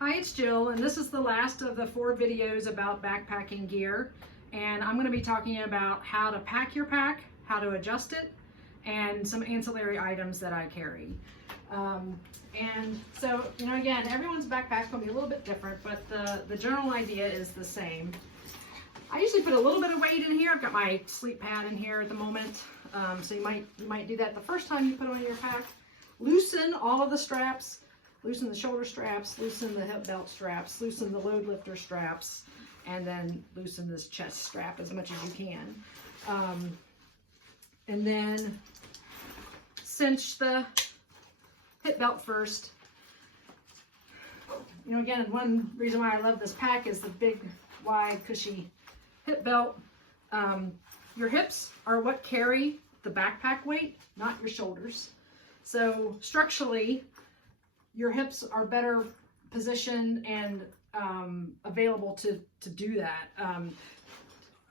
Hi, it's Jill, and this is the last of the 4 videos about backpacking gear. And I'm going to be talking about how to pack your pack, how to adjust it, and some ancillary items that I carry. And so, again, everyone's backpack's going to be a little bit different, but the general idea is the same. I usually put a little bit of weight in here. I've got my sleep pad in here at the moment. So you might do that the first time you put on your pack. Loosen all of the straps. Loosen the shoulder straps, loosen the hip belt straps, loosen the load lifter straps, and then loosen this chest strap as much as you can. And then cinch the hip belt first. Again, one reason why I love this pack is the big, wide, cushy hip belt. Your hips are what carry the backpack weight, not your shoulders. So structurally, your hips are better positioned and available to do that.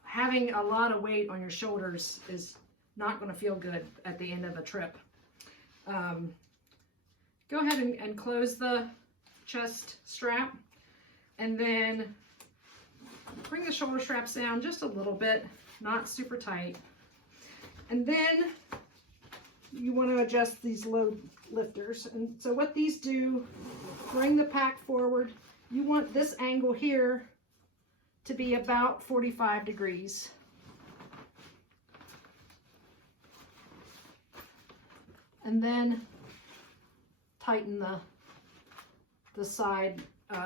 Having a lot of weight on your shoulders is not going to feel good at the end of a trip. Go ahead and close the chest strap, and then bring the shoulder straps down just a little bit, not super tight. And then you want to adjust these load lifters. And so what these do, bring the pack forward. You want this angle here to be about 45 degrees. And then tighten the side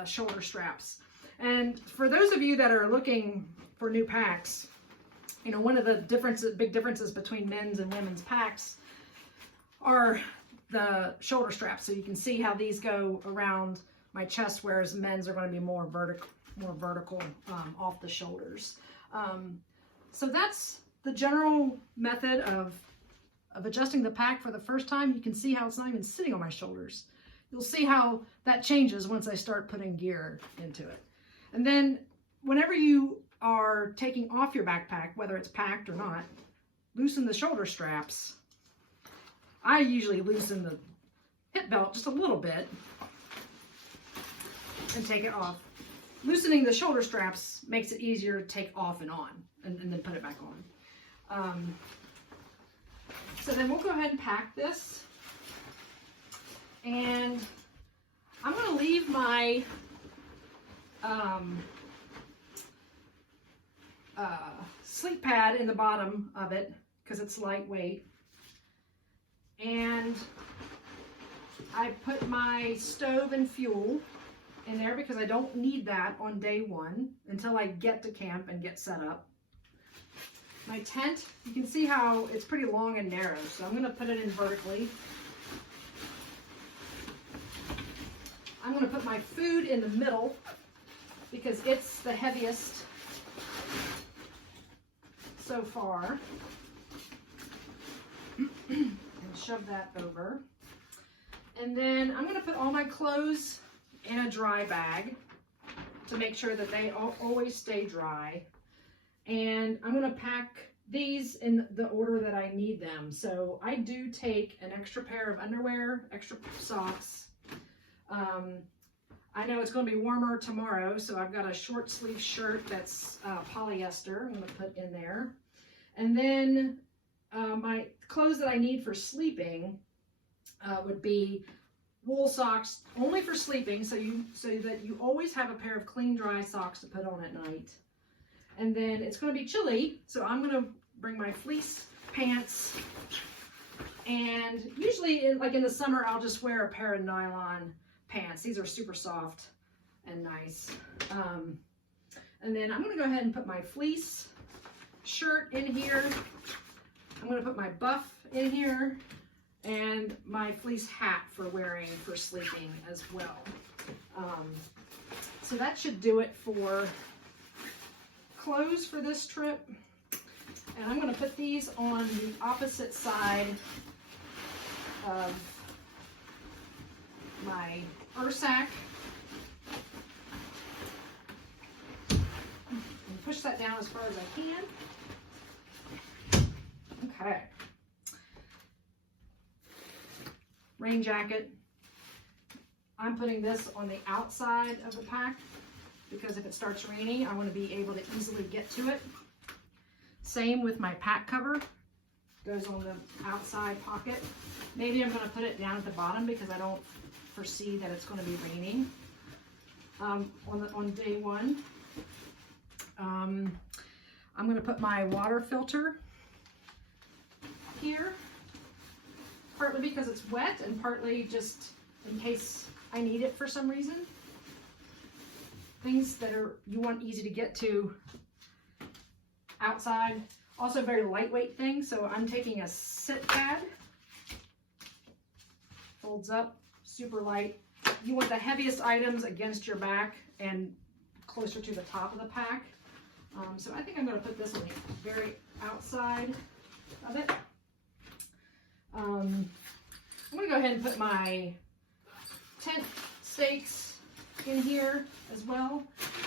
shoulder straps. And for those of you that are looking for new packs, one of the big differences between men's and women's packs are the shoulder straps. So you can see how these go around my chest, whereas men's are going to be more vertical off the shoulders. So that's the general method of adjusting the pack for the first time. You can see how it's not even sitting on my shoulders. You'll see how that changes once I start putting gear into it. And then whenever you are taking off your backpack, whether it's packed or not, loosen the shoulder straps. I usually loosen the hip belt just a little bit and take it off. Loosening the shoulder straps makes it easier to take off and on, and then put it back on. So then we'll go ahead and pack this. And I'm going to leave my sleep pad in the bottom of it because it's lightweight. And I put my stove and fuel in there because I don't need that on day 1 until I get to camp and get set up. My tent, you can see how it's pretty long and narrow, so I'm going to put it in vertically. I'm going to put my food in the middle because it's the heaviest so far. And shove that over. And then I'm going to put all my clothes in a dry bag to make sure that they always stay dry. And I'm going to pack these in the order that I need them. So I do take an extra pair of underwear, extra socks. I know it's going to be warmer tomorrow, so I've got a short sleeve shirt that's polyester I'm going to put in there. And then my clothes that I need for sleeping would be wool socks, only for sleeping, so that you always have a pair of clean, dry socks to put on at night. And then it's going to be chilly, so I'm going to bring my fleece pants. And usually, in the summer, I'll just wear a pair of nylon pants. These are super soft and nice. And then I'm going to go ahead and put my fleece shirt in here. I'm going to put my buff in here and my fleece hat for wearing for sleeping as well. So that should do it for clothes for this trip. And I'm going to put these on the opposite side of my sack. And push that down as far as I can. Okay. Rain jacket. I'm putting this on the outside of the pack because if it starts raining, I want to be able to easily get to it. Same with my pack cover. Goes on the outside pocket. Maybe I'm going to put it down at the bottom because I don't foresee that it's going to be raining on day one. I'm going to put my water filter here, partly because it's wet and partly just in case I need it for some reason. Things that you want easy to get to outside. Also very lightweight thing, so I'm taking a sit pad. Folds up, super light. You want the heaviest items against your back and closer to the top of the pack. So I think I'm going to put this on the very outside of it. I'm going to go ahead and put my tent stakes in here as well,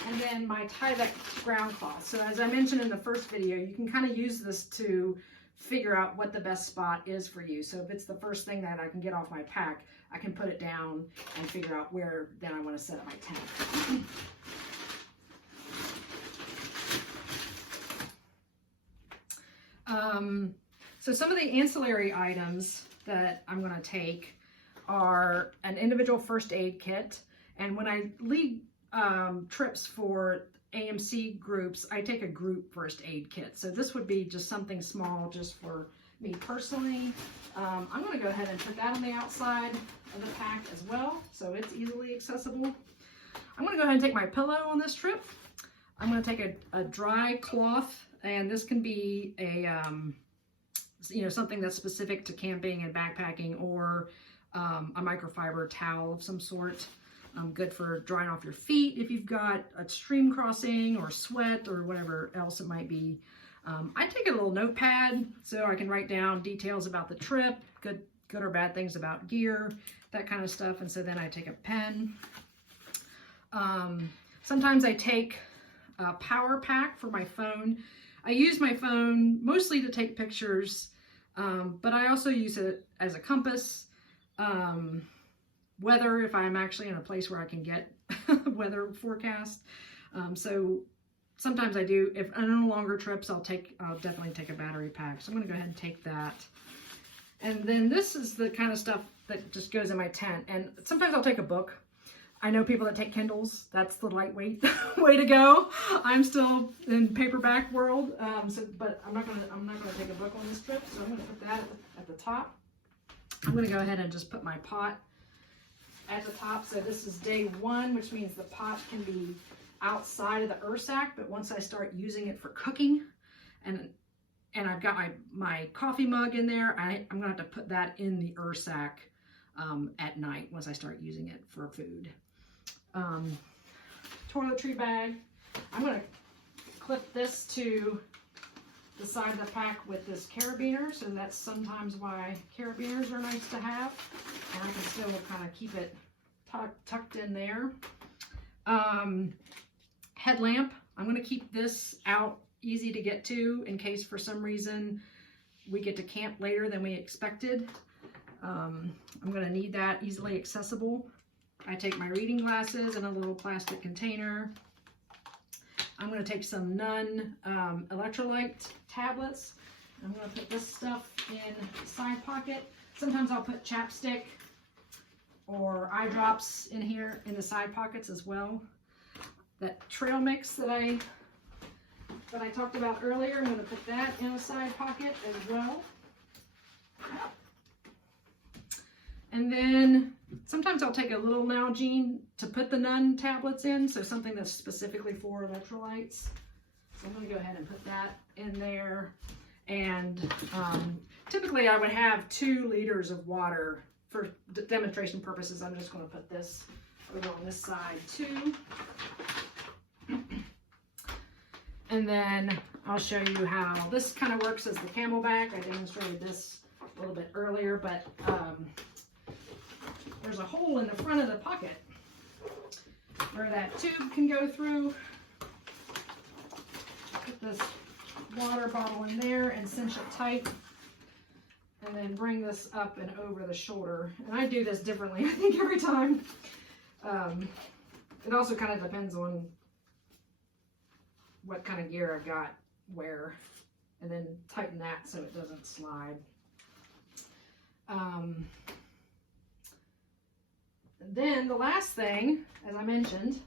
and then my Tyvek ground cloth. So as I mentioned in the first video, you can kind of use this to figure out what the best spot is for you. So if it's the first thing that I can get off my pack, I can put it down and figure out where then I want to set up my tent. So some of the ancillary items that I'm going to take are an individual first aid kit. And when I lead trips for AMC groups, I take a group first aid kit. So this would be just something small just for me personally. I'm going to go ahead and put that on the outside of the pack as well, so it's easily accessible. I'm going to go ahead and take my pillow on this trip. I'm going to take a dry cloth, and this can be a something that's specific to camping and backpacking, or a microfiber towel of some sort. Good for drying off your feet if you've got a stream crossing or sweat or whatever else it might be. I take a little notepad so I can write down details about the trip, good or bad things about gear, that kind of stuff. And so then I take a pen. Sometimes I take a power pack for my phone. I use my phone mostly to take pictures, but I also use it as a compass. Weather, if I'm actually in a place where I can get weather forecast. So sometimes I do, if I'm on longer trips, I'll definitely take a battery pack. So I'm going to go ahead and take that. And then this is the kind of stuff that just goes in my tent. And sometimes I'll take a book. I know people that take Kindles. That's the lightweight way to go. I'm still in paperback world, but I'm not gonna take a book on this trip. So I'm gonna put that at the top. I'm gonna go ahead and just put my pot at the top. So this is day one, which means the pot can be outside of the Ursack, but once I start using it for cooking, and I've got my coffee mug in there, I'm gonna have to put that in the Ursack at night once I start using it for food. Toiletry bag. I'm gonna clip this to the side of the pack with this carabiner, so that's sometimes why carabiners are nice to have, and I can still kind of keep it tucked in there. Headlamp. I'm going to keep this out easy to get to in case for some reason we get to camp later than we expected. I'm going to need that easily accessible. I take my reading glasses in a little plastic container. I'm going to take some Nun electrolyte tablets. I'm going to put this stuff in the side pocket. Sometimes I'll put chapstick or eye drops in here in the side pockets as well. That trail mix that I talked about earlier, I'm going to put that in a side pocket as well. And then sometimes I'll take a little Nalgene to put the Nun tablets in, so something that's specifically for electrolytes. So I'm going to go ahead and put that in there. And typically I would have 2 liters of water for demonstration purposes. I'm just going to put this over on this side too. And then I'll show you how this kind of works as the camelback. I demonstrated this a little bit earlier, but there's a hole in the front of the pocket where that tube can go through. Put this water bottle in there and cinch it tight, and then bring this up and over the shoulder. And I do this differently, I think, every time. It also kind of depends on what kind of gear I've got where, and then tighten that so it doesn't slide. Then the last thing, as I mentioned,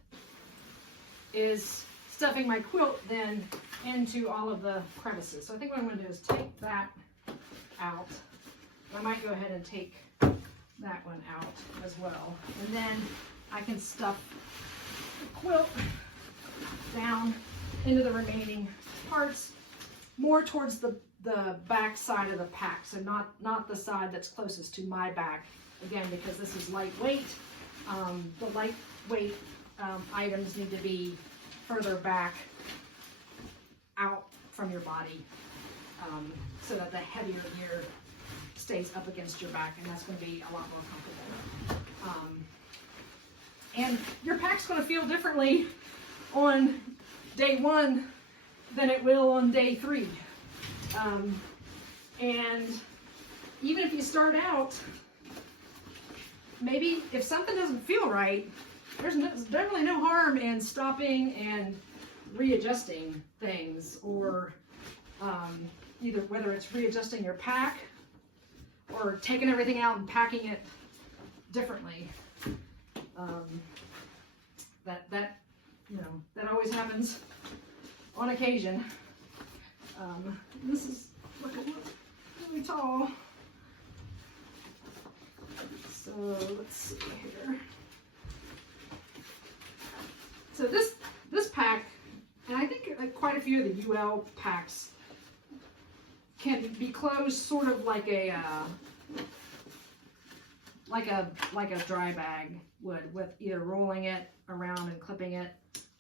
is stuffing my quilt then into all of the crevices. So I think what I'm going to do is take that out. I might go ahead and take that one out as well. And then I can stuff the quilt down into the remaining parts, more towards the back side of the pack. So not the side that's closest to my back. Again, because this is lightweight. The lightweight items need to be further back out from your body, so that the heavier gear stays up against your back, and that's going to be a lot more comfortable. And your pack's going to feel differently on day 1 than it will on day 3. And even if you start out, maybe if something doesn't feel right, there's definitely no harm in stopping and readjusting things, or either whether it's readjusting your pack or taking everything out and packing it differently. That always happens on occasion. This is really tall. So let's see here. So this pack, and I think like quite a few of the UL packs can be closed sort of like a dry bag would, with either rolling it around and clipping it,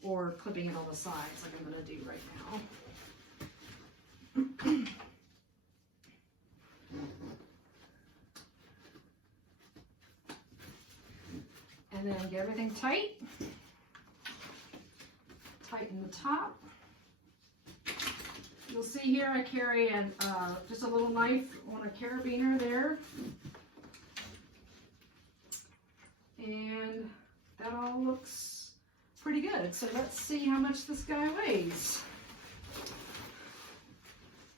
or clipping it on the sides like I'm going to do right now. And then get everything tight. Tighten the top. You'll see here I carry just a little knife on a carabiner there. And that all looks pretty good. So let's see how much this guy weighs.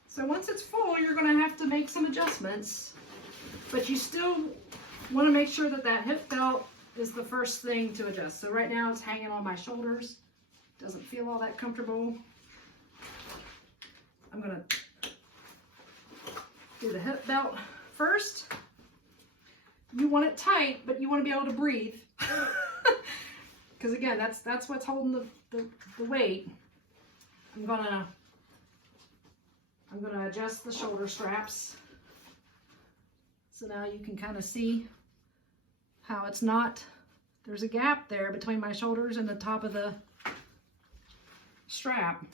So once it's full, you're going to have to make some adjustments, but you still want to make sure that that hip belt is the first thing to adjust. So right now it's hanging on my shoulders. Doesn't feel all that comfortable. I'm going to do the hip belt first. You want it tight, but you want to be able to breathe. Because again, that's what's holding the weight. I'm gonna adjust the shoulder straps. So now you can kind of see how it's not, there's a gap there between my shoulders and the top of the strap.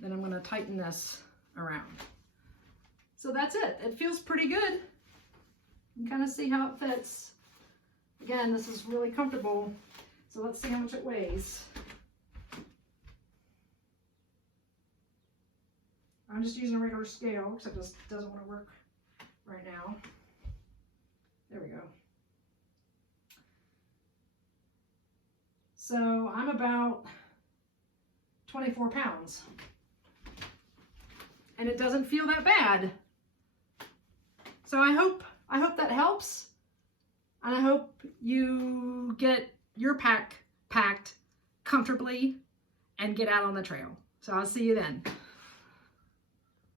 Then I'm going to tighten this around. So that's it. It feels pretty good. You can kind of see how it fits. Again, this is really comfortable. So let's see how much it weighs. I'm just using a regular scale, except this doesn't want to work right now. There we go. So I'm about 24 pounds. And it doesn't feel that bad. So I hope that helps. And I hope you get your pack packed comfortably and get out on the trail. So I'll see you then.